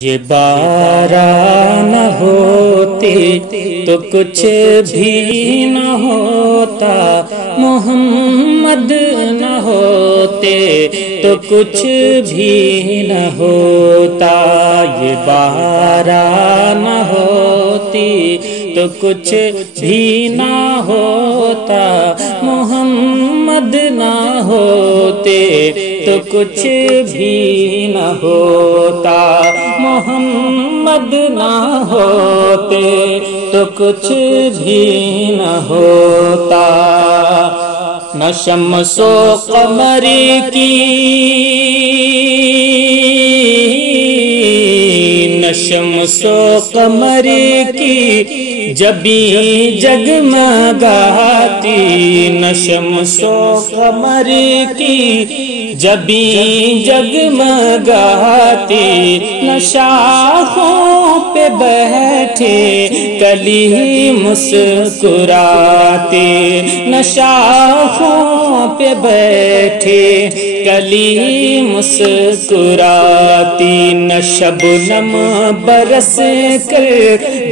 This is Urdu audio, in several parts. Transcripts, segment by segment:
یہ باران نہ ہوتے تو کچھ بھی نہ ہوتا، محمد نہ ہوتے تو کچھ بھی نہ ہوتا۔ یہ باران نہ ہوتی تو کچھ بھی نہ ہوتا، محمد نہ ہوتے تو کچھ بھی نہ ہوتا، محمد نہ ہوتے تو کچھ بھی نہ ہوتا۔ نہ شمس و قمر کی، نہ شمس و قمر کی جبیں جگمگاتی، نہ شمس و قمر کی جبیں جگمگاتی، نہ شاخوں پہ بیٹھے کلی مسکراتی، نہ شاخوں پہ بیٹھے کلی مسکراتی، نہ شبنم برس کر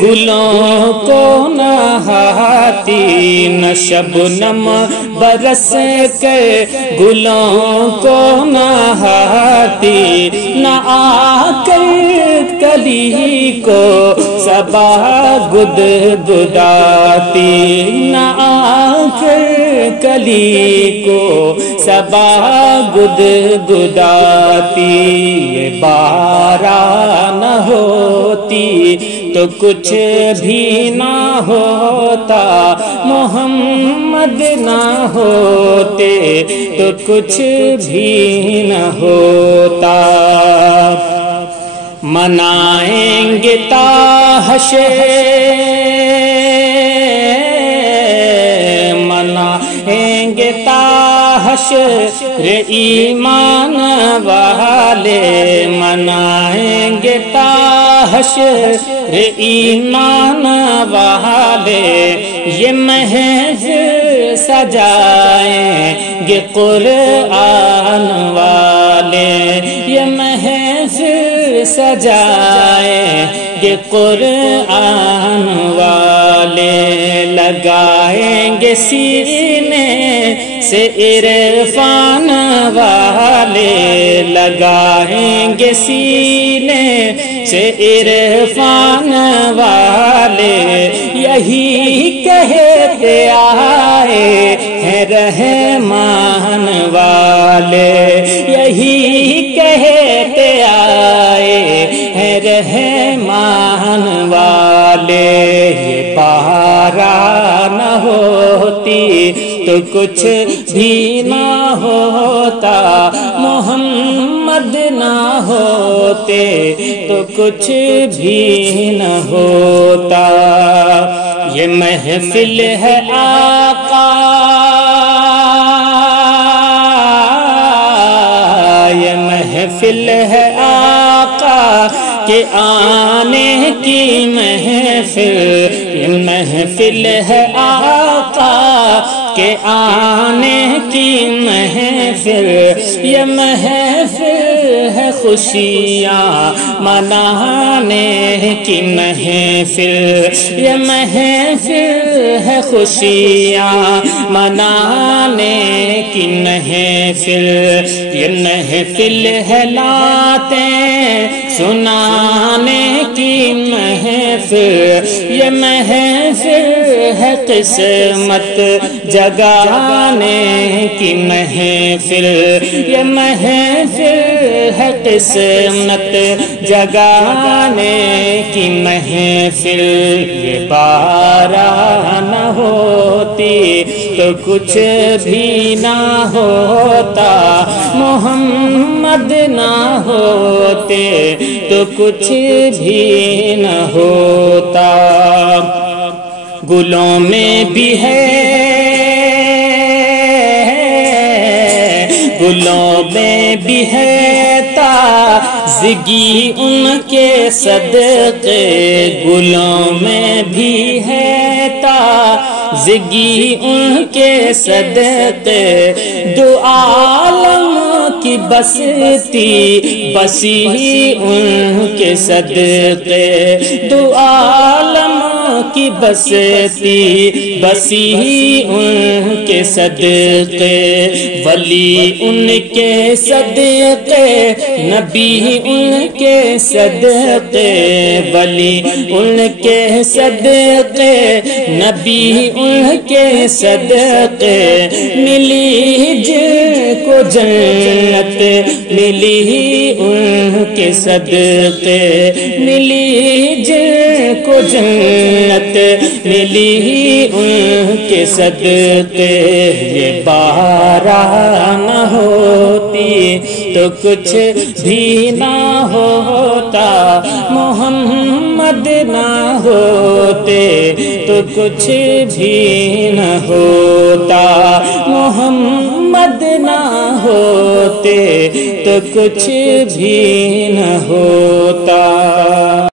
گلوں کو نہاتی، نہ شبنم برس کر گلوں کو نہاتی، نہ آ کر کلی کو صبا گدگداتی، نہ آ کر کلی کو صبا گدگداتی۔ یہ باران نہ ہوتی تو کچھ بھی نہ ہوتا، محمد نہ ہوتے تو کچھ بھی نہ ہوتا۔ منائیں گے تا حشر، منائیں گے تا حشر ایمان والے، منائیں گے تا حشر ایمان والے، یہ محفل سجائیں گے قرآن والے، یہ محفل سجائیں گے قرآن والے، لگائیں گے سینے سے عرفان والے، لگائیں گے سینے سے عرفان والے، یہی کہتے آئے ہیں رحمان والے، یہی کہتے آئے ہیں رحمان والے۔ یہ باران نہ ہوتی تو کچھ بھی نہ ہوتا، محمد نہ ہوتے تو کچھ بھی نہ ہوتا۔ یہ محفل ہے آقا، یہ محفل ہے آقا کے آنے کی محفل، یہ محفل ہے آقا کے آنے کی محفل، یہ محفل ہے خوشیاں منانے کی محفل، یہ محفل ہے خوشیاں منانے کی محفل، یہ محفل ہے نعتیں سنانے کی محفل، یہ محفل ہے قسمت جگانے کی محفل، یہ محفل ہے قسمت جگانے کی محفل۔ یہ باران نہ ہوتی تو کچھ بھی نہ ہوتا، محمد نہ ہوتے تو کچھ بھی نہ ہوتا۔ گلوں میں بھی ہے، گلوں میں بھی ہے تازگی ان کے صدقے، گلوں میں بھی ہے تازگی ان کے صدقے، دو عالم کی بستی بسی ان کے صدقے، دو عالموں کی بستی بسی ان کے صدقے، ولی ان کے صدقے، نبی ان کے صدقے، ولی ان کے صدقے، نبی ان کے صدقے، ملی جن کو جنت، ملی ان کے صدقے، ملی جن کو جنت، ملی ان کے صدقے۔ یہ بارہ نہ ہوتی تو کچھ بھی نہ ہوتا، محمد نہ ہوتے تو کچھ بھی نہ ہوتا، محمد نہ ہوتے تو کچھ بھی نہ ہوتا۔